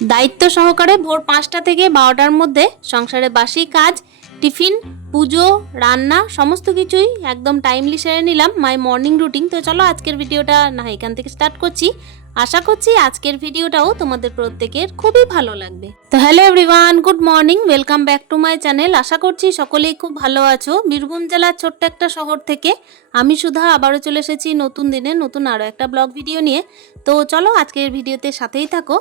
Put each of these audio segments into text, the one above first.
দায়িত্ব সহকারে ভোর পাঁচটা থেকে বারোটার মধ্যে সংসারে বাসি কাজ, টিফিন, পুজো, রান্না, সমস্ত কিছুই একদম টাইমলি সেরে নিলাম মাই মর্নিং রুটিন তো চলো আজকের ভিডিওটা না, এখান থেকে স্টার্ট করছি। আশা করছি আজকের ভিডিওটাও তোমাদের প্রত্যেকের খুবই ভালো লাগবে। তো hello everyone good morning welcome back to my channel আশা করছি সকলেই খুব ভালো আছো। বীরভূম জেলার ছোট্ট একটা শহর থেকে আমি সুধা, আবারও চলে এসেছি নতুন দিনে, নতুন আরও একটা ব্লগ ভিডিও নিয়ে। তো চলো আজকের ভিডিওতে সাথেই থাকো।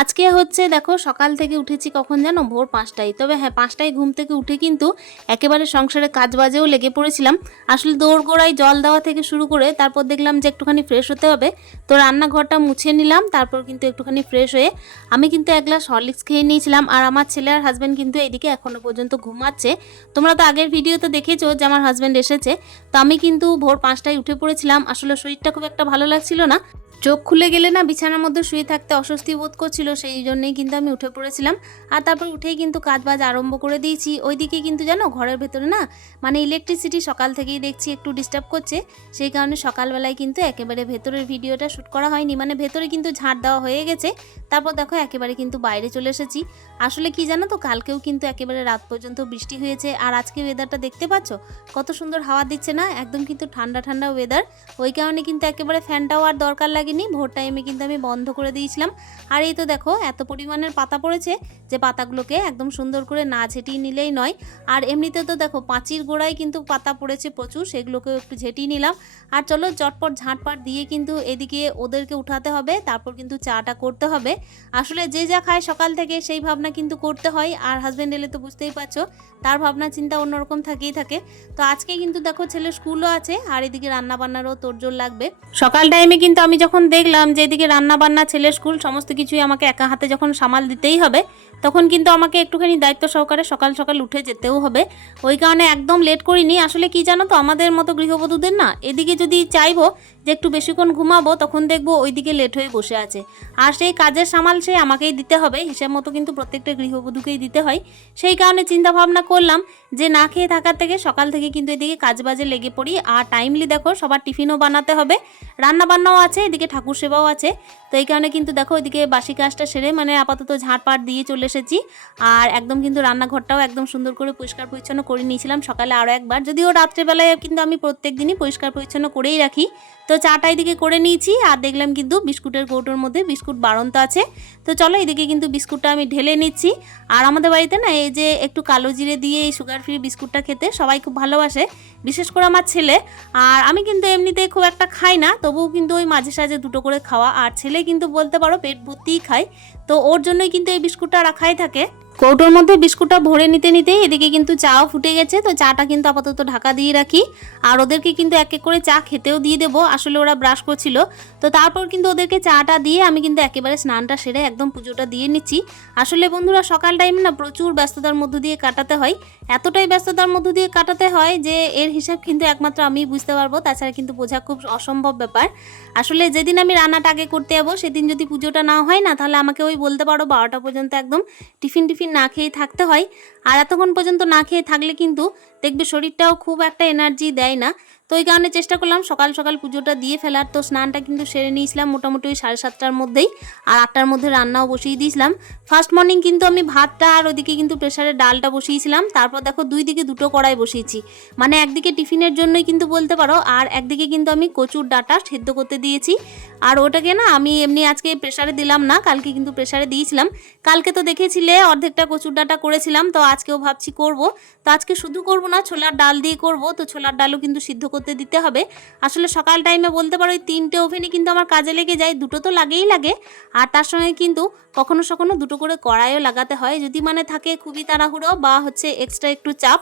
আজকে হচ্ছে দেখো সকাল থেকে উঠেছি কখন জানো? ভোর পাঁচটায়। তবে হ্যাঁ পাঁচটায় ঘুম থেকে উঠে কিন্তু একেবারে সংসারে কাজ বাজেও লেগে পড়েছিলাম। আসলে দৌড় গোড়ায় জল দেওয়া থেকে শুরু করে তারপর দেখলাম যে একটুখানি ফ্রেশ হতে হবে। তো রান্নাঘরটা মুছে নিলাম, তারপর কিন্তু একটুখানি ফ্রেশ হয়ে আমি কিন্তু এক গ্লাস হরলিক্স খেয়ে নিয়েছিলাম আর আমার ছেলে আর হাজব্যান্ড কিন্তু এদিকে এখনও পর্যন্ত ঘুমাচ্ছে। তোমরা তো আগের ভিডিওতে দেখেছ যে আমার হাজব্যান্ড এসেছে। তো আমি কিন্তু ভোর পাঁচটায় উঠে পড়েছিলাম। আসলে শরীরটা খুব একটা ভালো লাগছিল না। চোখ খুলে গেলে না বিছানার মধ্যে শুয়ে থাকতে অস্বস্তি বোধ করছিল, সেই জন্যই কিন্তু আমি উঠে পড়েছিলাম। আর তারপর উঠেই কিন্তু কাজ বাজ আরম্ভ করে দিয়েছি। ওইদিকে কিন্তু জানো, ঘরের ভেতরে না মানে ইলেকট্রিসিটি সকাল থেকেই দেখছি একটু ডিস্টার্ব করছে। সেই কারণে সকালবেলায় কিন্তু একেবারে ভেতরের ভিডিওটা শ্যুট করা হয়নি। মানে ভেতরে কিন্তু ঝাঁট দেওয়া হয়ে গেছে। তারপর দেখো একেবারে কিন্তু বাইরে চলে এসেছি। আসলে কি জানো তো, কালকেও কিন্তু একেবারে রাত পর্যন্ত বৃষ্টি হয়েছে। আর আজকে ওয়েদারটা দেখতে পাচ্ছ? কত সুন্দর হাওয়া দিচ্ছে না? একদম কিন্তু ঠান্ডা ঠান্ডা ওয়েদার ওই কারণে কিন্তু একেবারে ফ্যানটাও আর দরকার লাগেনি, ভোর টাইমে কিন্তু আমি বন্ধ করে দিয়েছিলাম। আর এই তো দেখো, এত পরিমাণের পাতা পড়েছে যে পাতাগুলোকে একদম সুন্দর করে না ঝেঁটিয়ে নিলেই নয়। আর এমনিতে তো দেখো, পাঁচির গোড়ায় কিন্তু পাতা পড়েছে প্রচুর, সেগুলোকেও একটু ঝেঁটিয়ে নিলাম। আর চলো চটপট ঝাঁটপাট দিয়ে কিন্তু এদিকে ওদেরকে উঠাতে হবে, তারপর কিন্তু চাটা করতে হবে। আসলে যে যা খায় সকাল থেকে, সেই ভাবনা কিন্তু করতে হয়। আর হাজব্যান্ড এলে তো বুঝতেই পারছ, তার ভাবনা চিন্তা অন্যরকম থাকেই থাকে। তো আজকে কিন্তু দেখো, ছেলে স্কুলও আছে, আর এদিকে রান্না বান্নারও তোড়জোড় লাগবে। সকাল টাইমে কিন্তু আমি যখন দেখলাম যে এদিকে রান্না বান্না ছেলের স্কুল, সমস্ত কিছুই আমাকে একা হাতে যখন সামাল দিতেই হবে, তখন কিন্তু আমাকে একটুখানি দায়িত্ব সহকারে সকাল সকাল উঠে যেতেও হবে। ওই কারণে একদম লেট করিনি। আসলে কি জানো তো, আমাদের মতো গৃহবধূদের না, এদিকে যদি চাইব যে একটু বেশিক্ষণ ঘুমাবো, তখন দেখব ওইদিকে লেট হয়ে বসে আছে। আর সেই কাজের সামাল সে আমাকেই দিতে হবে। হিসেব মতো কিন্তু প্রত্যেকটা গৃহবধূকেই দিতে হয়। সেই কারণে চিন্তা ভাবনা করলাম যে না খেয়ে থাকার থেকে সকাল থেকে কিন্তু এদিকে কাজ বাজে লেগে পড়ি। আর টাইমলি দেখো, সবার টিফিনও বানাতে হবে। রান্না বান্নাও আছে, এদিকে ঠাকুর সেবাও আছে। তো এই কারণে কিন্তু দেখো ওইদিকে বাসি কাজটা সেরে মানে আপাতত ঝাড়পাট দিয়ে চলে এসেছি। আর একদম কিন্তু রান্নাঘরটাও একদম সুন্দর করে পরিষ্কার পরিচ্ছন্ন করে নিয়েছিলাম। সকালে আরও একবার। যদিও রাত্রেবেলায় কিন্তু আমি প্রত্যেক দিনই পরিষ্কার পরিচ্ছন্ন করেই রাখি। তো চাটা এদিকে করে নিয়েছি আর দেখলাম কিন্তু বিস্কুটের কৌটোর মধ্যে বিস্কুট বাড়ন্ত আছে। তো চলো এদিকে কিন্তু বিস্কুটটা আমি ঢেলে নিচ্ছি। আর আমাদের বাড়িতে না এই যে একটু কালো জিরে দিয়ে এই সুগার ফ্রি বিস্কুটটা খেতে সবাই খুব ভালোবাসে, বিশেষ করে আমার ছেলে। আর আমি কিন্তু এমনিতে খুব একটা খাই না, তবুও কিন্তু ওই মাঝে সাঝে দুটো করে খাওয়া আর ছেলে কিন্তু বলতে পারো পেট ভর্তিই খায়। তো ওর জন্যই কিন্তু এই বিস্কুটটা রাখাই থাকে। কৌটোর মধ্যে বিস্কুটটা ভরে নিতে নিতেই এদিকে কিন্তু চাও ফুটে গেছে। তো চাটা কিন্তু আপাতত ঢাকা দিয়ে রাখি। আর ওদেরকে কিন্তু এক এক করে চা খেতেও দিয়ে দেবো। আসলে ওরা ব্রাশ করছিল। তো তারপর কিন্তু ওদেরকে চাটা দিয়ে আমি কিন্তু একেবারে স্নানটা সেরে একদম পুজোটা দিয়ে নিচ্ছি। আসলে বন্ধুরা সকাল টাইম না প্রচুর ব্যস্ততার মধ্য দিয়ে কাটাতে হয়। এতটাই ব্যস্ততার মধ্য দিয়ে কাটাতে হয় যে এর হিসাব কিন্তু একমাত্র আমি বুঝতে পারব। তাছাড়া কিন্তু বোঝা খুব অসম্ভব ব্যাপার। আসলে যেদিন আমি রান্নাটা আগে করতে যাব, সেদিন যদি পুজোটা না হয় না, তাহলে আমাকে ওই বলতে পারো বারোটা পর্যন্ত একদম টিফিন টিফিন না খেয়ে থাকতে হয়। আর এতক্ষণ পর্যন্ত না খেয়ে থাকলে কিন্তু দেখবে শরীরটাও খুব একটা এনার্জি দেয় না। তো ওই কারণে চেষ্টা করলাম সকাল সকাল পুজোটা দিয়ে ফেলার। তো স্নানটা কিন্তু সেরে নিয়েছিলাম মোটামুটি ওই সাড়ে সাতটার মধ্যেই। আর আটটার মধ্যে রান্নাও বসিয়ে দিয়েছিলাম। ফার্স্ট মর্নিং কিন্তু আমি ভাতটা আর ওদিকে কিন্তু প্রেশারে ডালটা বসিয়েছিলাম। তারপর দেখো দুই দিকে দুটো কড়াই বসিয়েছি। মানে একদিকে টিফিনের জন্যই কিন্তু বলতে পারো, আর একদিকে কিন্তু আমি কচুর ডাটা সেদ্ধ করতে দিয়েছি। আর ওটাকে না আমি এমনি আজকে প্রেশারে দিলাম না, কালকে কিন্তু প্রেশারে দিয়েছিলাম। কালকে তো দেখেছিলে অর্ধেকটা কচুর ডাটা করেছিলাম, তো আজকেও ভাবছি করব। তো আজকে শুধু করব না, ছোলার ডাল দিয়ে করব। তো ছোলার ডালও কিন্তু সিদ্ধ করতে দিতে হবে। আসলে সকাল টাইমে বলতে পারো ওই তিনটে ওভেনে কিন্তু আমার কাজে লেগে যায়, দুটো তো লাগেই লাগে। আর তার সঙ্গে কিন্তু কখনো সখনো দুটো করে কড়াইও লাগাতে হয়। যদি মানে থাকে খুবই তাড়াহুড়ো বা হচ্ছে এক্সট্রা একটু চাপ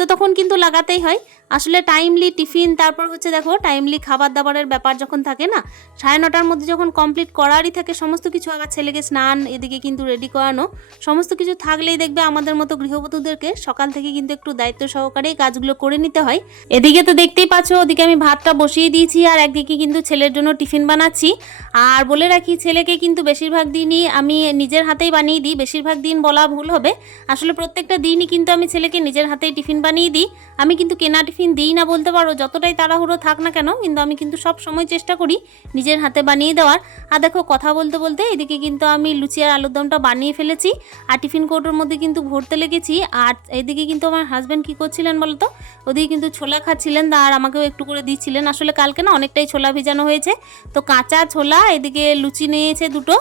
তো তখন কিন্তু লাগাতেই হয়। আসলে টাইমলি টিফিন তারপর হচ্ছে দেখো টাইমলি খাবার দাবারের ব্যাপার যখন থাকে না, সাড়ে নটার মধ্যে যখন কমপ্লিট করারই থাকে, সমস্ত কিছু আবার ছেলেকে স্নান, এদিকে কিন্তু রেডি করানো, সমস্ত কিছু থাকলেই দেখবে আমাদের মতো গৃহবধূদেরকে সকাল থেকে কিন্তু একটু দায়িত্ব সহকারেই কাজগুলো করে নিতে হয়। এদিকে তো দেখতেই পাচ্ছ, ওদিকে আমি ভাতটা বসিয়ে দিয়েছি আর একদিকে কিন্তু ছেলের জন্য টিফিন বানাচ্ছি। আর বলে রাখি, ছেলেকে কিন্তু বেশিরভাগ দিনই আমি নিজের হাতেই বানিয়ে দিই, বেশিরভাগ দিন বলা ভুল হবে। আসলে প্রত্যেকটা দিনই কিন্তু আমি ছেলেকে নিজের হাতেই টিফিন বানিয়ে বানিয়ে দিই। আমি কিন্তু কেনা টিফিন দিই না বলতে পারো, যতটাই তাড়াহুড়ো থাক না কেন, কিন্তু আমি কিন্তু সব সময় চেষ্টা করি নিজের হাতে বানিয়ে দেওয়ার। আর দেখো, কথা বলতে বলতে এদিকে কিন্তু আমি লুচি আর আলুর দমটা বানিয়ে ফেলেছি, আর টিফিন কৌটোর মধ্যে কিন্তু ভরতে লেগেছি, আর এদিকে কিন্তু আমার হাজব্যান্ড কী করছিলেন বলো তো ওদিকে কিন্তু ছোলা খাচ্ছিলেন, আর আমাকেও একটু করে দিচ্ছিলেন। আসলে কালকে না অনেকটাই ছোলা ভিজানো হয়েছে, তো কাঁচা ছোলা, এদিকে লুচি নিয়েছে দুটো,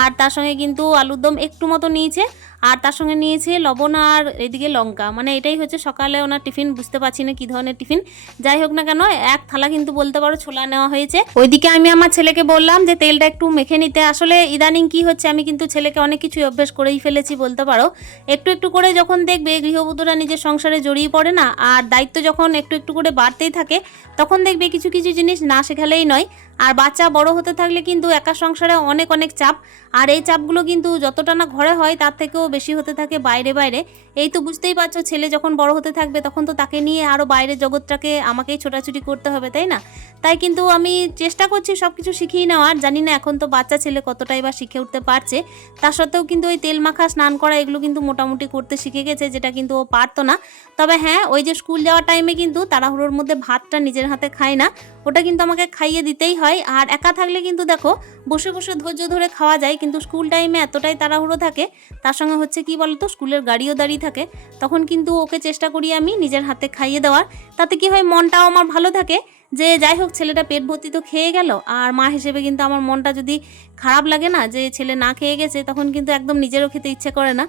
আর তার সঙ্গে কিন্তু আলুর দম একটু মতো নিয়েছে আর তার সঙ্গে নিয়েছে লবণ আর এদিকে লঙ্কা। মানে এটাই হচ্ছে সকালে ওনার টিফিন, বুঝতে পারছি না কী ধরনের টিফিন। যাই হোক না কেন, এক থালা কিন্তু বলতে পারো ছোলা নেওয়া হয়েছে। ওইদিকে আমি আমার ছেলেকে বললাম যে, তেলটা একটু মেখে নিতে। আসলে ইদানিং কি হচ্ছে, আমি কিন্তু ছেলেকে অনেক কিছুই অভ্যেস করেই ফেলেছি বলতে পারো। একটু একটু করে যখন দেখবে গৃহবধূরা নিজের সংসারে জড়িয়ে পড়ে না, আর দায়িত্ব যখন একটু একটু করে বাড়তেই থাকে, তখন দেখবে কিছু কিছু জিনিস না শেখালেই নয়। আর বাচ্চা বড় হতে থাকলে কিন্তু একা সংসারে অনেক অনেক চাপ। আর এই চাপগুলো কিন্তু যতটা না ঘরে হয়, তার থেকেও বেশি হতে থাকে বাইরে বাইরে। এই তো বুঝতেই পারছ, ছেলে যখন বড় হতে থাকবে তখন তো তাকে নিয়ে আরও বাইরের জগৎটাকে আমাকেই ছোটাছুটি করতে হবে, তাই না? তাই কিন্তু আমি চেষ্টা করছি সব কিছু শিখিয়ে নেওয়ার। জানি না এখন তো বাচ্চা ছেলে কতটাই বা শিখে উঠতে পারছে। তা সত্ত্বেও কিন্তু ওই তেল মাখা, স্নান করা, এগুলো কিন্তু মোটামুটি করতে শিখে গেছে, যেটা কিন্তু ও পারতো না। তবে হ্যাঁ ওই যে স্কুল যাওয়ার টাইমে কিন্তু তাড়াহুড়োর মধ্যে ভাতটা নিজের হাতে খায় না। ওটা কিন্তু আমাকে খাইয়ে দিতেই হয়। আর একা থাকলে কিন্তু দেখো, বসে বসে ধৈর্য ধরে খাওয়া যায়, কিন্তু স্কুল টাইমে এতটাই তাড়াহুড়ো থাকে, তার সঙ্গে হচ্ছে কি বলতো, স্কুলের গাড়িও দাঁড়িয়ে থাকে, তখন কিন্তু ওকে চেষ্টা করি আমি নিজের হাতে খাইয়ে দেওয়ার। তাতে কি হয়, মনটাও আমার ভালো থাকে যে যাই হোক, ছেলেটা পেট ভর্তি তো খেয়ে গেল, আর মা হিসেবে কিন্তু আমার মনটা যদি খারাপ লাগে না, যে ছেলে না খেয়ে গেছে, তখন কিন্তু একদম নিজেরও খেতে ইচ্ছে করে না।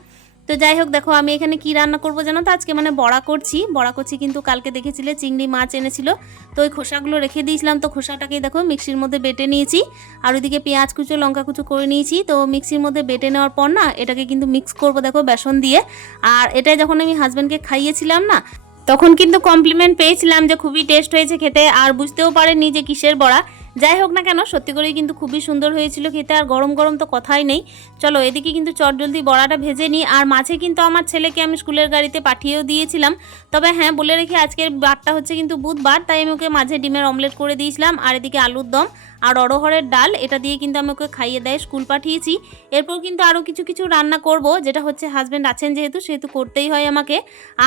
তো যাই হোক, দেখো আমি এখানে কি রান্না করব জানো তো? আজকে মানে বড়া করছি। বড়া করছি কিন্তু কালকে দেখেছিলে চিংড়ি মাছ এনেছিল। তো ওই খোসাগুলো রেখে দিয়েছিলাম। তো খোসাটাকেই দেখো মিক্সির মধ্যে বেটে নিয়েছি। আর ওইদিকে পেঁয়াজ কুচো, লঙ্কা কুচো করে নিয়েছি। তো মিক্সির মধ্যে বেটে নেওয়ার পর না এটাকে কিন্তু মিক্স করব দেখো বেসন দিয়ে। আর এটা যখন আমি হাজব্যান্ডকে খাইয়েছিলাম না, তখন কিন্তু কমপ্লিমেন্ট পেয়েছিলাম যে খুবই টেস্ট হয়েছে খেতে। আর বুঝতেও পারেনি যে কিসের বড়া। যাই হোক না কেন, সত্যি করেই কিন্তু খুবই সুন্দর হয়েছিল খেতে, আর গরম গরম তো কথাই নেই। চলো, এদিকে কিন্তু চটজলদি বড়াটা ভেজে নিই, আর মাঝে কিন্তু আমার ছেলেকে আমি স্কুলের গাড়িতে পাঠিয়েও দিয়েছিলাম। তবে হ্যাঁ বলে রেখে আজকের বারটা হচ্ছে কিন্তু বুধবার, তাই আমি ওকে মাঝে ডিমের অমলেট করে দিয়েছিলাম, আর এদিকে আলুর দম। আর অরহরের ডাল, এটা দিয়ে কিন্তু আমি ওকে খাইয়ে দেয়, স্কুল পাঠিয়েছি। এরপর কিন্তু আরও কিছু কিছু রান্না করব, যেটা হচ্ছে হাজব্যান্ড আছেন যেহেতু, সেহেতু করতেই হয় আমাকে।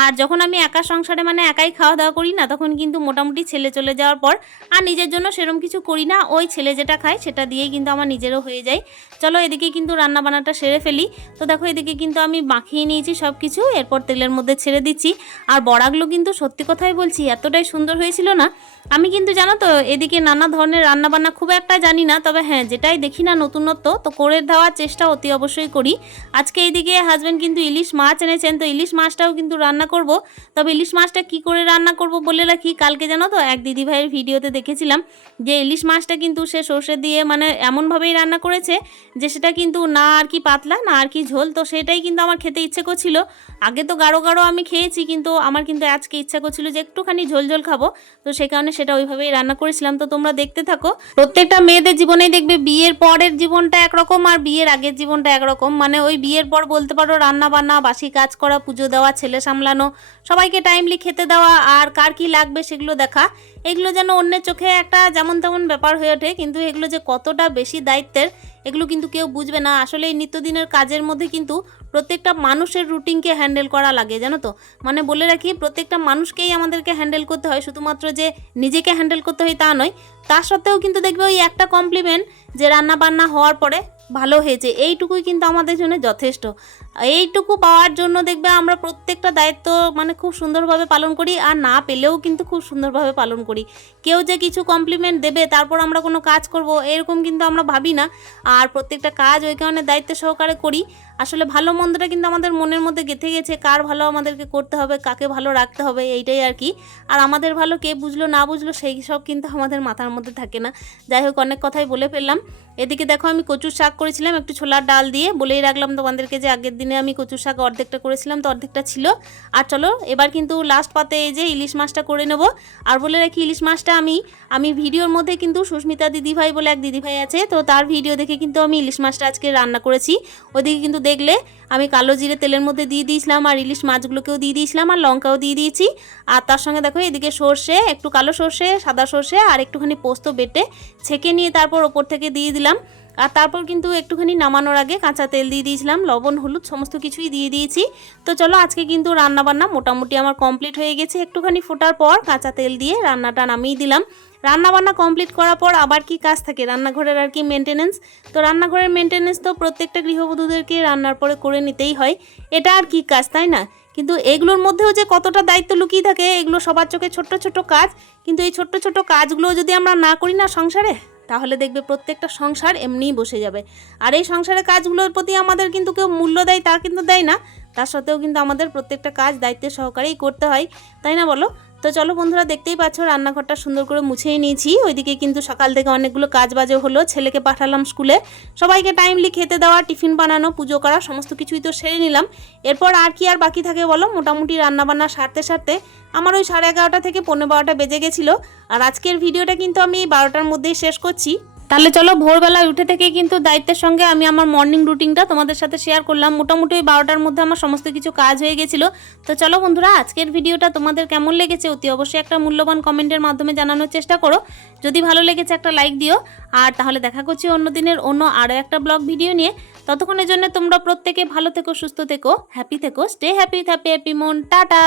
আর যখন আমি একা সংসারে মানে একাই খাওয়া দাওয়া করি না, তখন কিন্তু মোটামুটি ছেলে চলে যাওয়ার পর আর নিজের জন্য সেরম কিছু করি না, ওই ছেলে যেটা খায় সেটা দিয়েই কিন্তু আমার নিজেরও হয়ে যায়। চলো এদিকে কিন্তু রান্না বান্নাটা সেরে ফেলি। তো দেখো এদিকে কিন্তু আমি মাখিয়ে নিয়েছি সব কিছু এরপর তেলের মধ্যে ছেড়ে দিচ্ছি। আর বড়াগুলো কিন্তু সত্যি কথাই বলছি, এতটাই সুন্দর হয়েছিল না। আমি কিন্তু জানো তো, এদিকে নানা ধরনের রান্না বান্না খুব একটা জানি না, তবে হ্যাঁ যেটাই দেখি না নতুনত্ব, তো করে দেওয়ার চেষ্টা অতি অবশ্যই করি। আজকে এইদিকে হাজব্যান্ড কিন্তু ইলিশ মাছ এনেছেন, তো ইলিশ মাছটাও কিন্তু রান্না করব। তবে ইলিশ মাছটা কি করে রান্না করব বলে রাখি, কালকে জানো তো এক দিদি ভাইয়ের ভিডিওতে দেখেছিলাম যে ইলিশ মাছটা কিন্তু সে সর্ষে দিয়ে মানে এমনভাবেই রান্না করেছে যে সেটা কিন্তু না আর কি পাতলা, না আর কি ঝোল, তো সেটাই কিন্তু আমার খেতে ইচ্ছে করছিল। আগে তো গাঢ় গাঢ় আমি খেয়েছি, কিন্তু আমার কিন্তু আজকে ইচ্ছা করছিল যে একটুখানি ঝোল ঝোল খাব, তো সেই কারণে সেটা ওইভাবেই রান্না করেছিলাম। তো তোমরা দেখতে থাকো। প্রত্যেকটা মেয়েদের জীবনেই দেখবে বিয়ের পরের জীবনটা একরকম আর বিয়ের আগের জীবনটা একরকম। মানে ওই বিয়ের পর বলতে পারো রান্না বান্না বাসি কাজ করা, পুজো দেওয়া, ছেলে সামলানো, সবাইকে টাইমলি খেতে দেওয়া আর কার কি লাগবে সেগুলো দেখা। এগুলো যেন অন্যের চোখে একটা যেমন তেমন ব্যাপার হয়ে ওঠে, কিন্তু এগুলো যে কতটা বেশি দায়িত্বের এগুলো কিন্তু কেউ বুঝবে না। আসলে এই নিত্যদিনের কাজের মধ্যে কিন্তু প্রত্যেকটা মানুষের রুটিনকে হ্যান্ডেল করা লাগে, জানো তো? মানে বলে রাখি, প্রত্যেকটা মানুষকেই আমাদেরকে হ্যান্ডেল করতে হয়। শুধুমাত্র যে নিজেকে হ্যান্ডেল করতে হয় তা নয় তা সত্ত্বেও কিন্তু দেখবে ওই একটা কমপ্লিমেন্ট যে রান্না বান্না হওয়ার পরে ভালো হয়েছে। এইটুকুই কিন্তু আমাদের জন্য যথেষ্ট। এইটুকু পাওয়ার জন্য দেখবে আমরা প্রত্যেকটা দায়িত্ব মানে খুব সুন্দরভাবে পালন করি আর না পেলেও কিন্তু খুব সুন্দরভাবে পালন করি। কেউ যে কিছু কমপ্লিমেন্ট দেবে, তারপর আমরা কোনো কাজ করব, এরকম কিন্তু আমরা ভাবি না। আর প্রত্যেকটা কাজ ওই কারণে দায়িত্ব সহকারে করি। আসলে ভালো মন্দটা কিন্তু আমাদের মনের মধ্যে গেঁথে গেছে, কার ভালো আমাদেরকে করতে হবে, কাকে ভালো রাখতে হবে, এইটাই আর কি। আর আমাদের ভালো কে বুঝলো, না বুঝলো, সেই সব কিন্তু আমাদের মাথার মধ্যে থাকে না। যাই হোক, অনেক কথাই বলে ফেললাম। এদিকে দেখো, আমি কচুর শাক করেছিলাম, একটু ছোলার ডাল দিয়ে। বলেই রাখলাম তোমাদেরকে যে আগের দিনে আমি কচুর শাক অর্ধেকটা করেছিলাম, তো অর্ধেকটা ছিল। আর চলো, এবার কিন্তু লাস্ট পাতে এই যে ইলিশ মাছটা করে নেব। আর বলে রাখি, ইলিশ মাছটা আমি আমি ভিডিওর মধ্যে কিন্তু সুস্মিতা দিদিভাই বলে এক দিদিভাই আছে, তো তার ভিডিও দেখে কিন্তু আমি ইলিশ মাছটা আজকে রান্না করেছি। ওদিকে কিন্তু দেখলে আমি কালো জিরে তেলের মধ্যে দিয়ে দিয়েছিলাম, আর ইলিশ মাছগুলোকেও দিয়ে দিয়েছিলাম, আর লঙ্কাও দিয়ে দিয়েছি। আর তার সঙ্গে দেখো এদিকে সর্ষে, একটু কালো সর্ষে, সাদা সর্ষে, আর একটুখানি পোস্ত বেটে ছেঁকে নিয়ে তারপর ওপর থেকে দিয়ে দিলাম। আর তারপর কিন্তু একটুখানি নামানোর আগে কাঁচা তেল দিয়ে দিয়েছিলাম, লবণ, হলুদ, সমস্ত কিছুই দিয়ে দিয়েছি। তো চলো আজকে কিন্তু রান্না বান্না মোটামুটি আমার কমপ্লিট হয়ে গেছে। একটুখানি ফোটার পর কাঁচা তেল দিয়ে রান্নাটা নামিয়ে দিলাম। রান্না বান্না কমপ্লিট করার পর আবার কি কাজ থাকে? রান্নাঘরের আর কি মেনটেনেন্স তো রান্নাঘরের মেনটেনেন্স তো প্রত্যেকটা গৃহবধূদেরকে রান্নার পরে করে নিতেই হয়। এটা আর কি কাজ, তাই না? কিন্তু এগুলোর মধ্যেও যে কতটা দায়িত্ব লুকিয়ে থাকে, এগুলো সবার চোখে ছোট্ট ছোট্ট কাজ। কিন্তু এই ছোট্ট ছোট্ট কাজগুলো যদি আমরা না করি না সংসারে, তাহলে দেখবে প্রত্যেকটা সংসার এমনিই বসে যাবে। আর এই সংসারের কাজগুলোর প্রতি আমাদের কিন্তু কেউ মূল্য দেয়, তা কিন্তু দেয় না। তার সত্ত্বেও কিন্তু আমাদের প্রত্যেকটা কাজ দায়িত্বের সহকারেই করতে হয়, তাই না বলো? তো চলো বন্ধুরা, দেখতেই পাচ্ছ, রান্নাঘরটা সুন্দর করে মুছেই নিয়েছি। ওইদিকে কিন্তু সকাল থেকে অনেকগুলো কাজ বাজে হলো, ছেলেকে পাঠালাম স্কুলে। সবাইকে টাইমলি খেতে দেওয়া, টিফিন বানানো, পুজো করা, সমস্ত কিছুই তো সেরে নিলাম। এরপর আর কি আর বাকি থাকে বলো? মোটামুটি রান্নাবান্না সারতে সারতে আমার ওই সাড়ে এগারোটা থেকে পনেরো বারোটা বেজে গেছিল। আর আজকের ভিডিওটা কিন্তু আমি বারোটার মধ্যেই শেষ করছি। তাহলে চলো ভোরবেলায় উঠে থেকে কিন্তু দায়িত্বের সঙ্গে আমি আমার মর্নিং রুটিনটা তোমাদের সাথে শেয়ার করলাম। মোটামুটি ওই বারোটার মধ্যে আমার সমস্ত কিছু কাজ হয়ে গেছিল। তো চলো বন্ধুরা, আজকের ভিডিওটা তোমাদের কেমন লেগেছে অতি অবশ্যই একটা মূল্যবান কমেন্টের মাধ্যমে জানানোর চেষ্টা করো। যদি ভালো লেগেছে একটা লাইক দিও। আর তাহলে দেখা করছি অন্য দিনের অন্য আরও একটা ব্লগ ভিডিও নিয়ে। ততক্ষণের জন্য তোমরা প্রত্যেকে ভালো থেকো, সুস্থ থেকো হ্যাপি থেকো স্টে হ্যাপি হ্যাপি হ্যাপি মন। টাটা!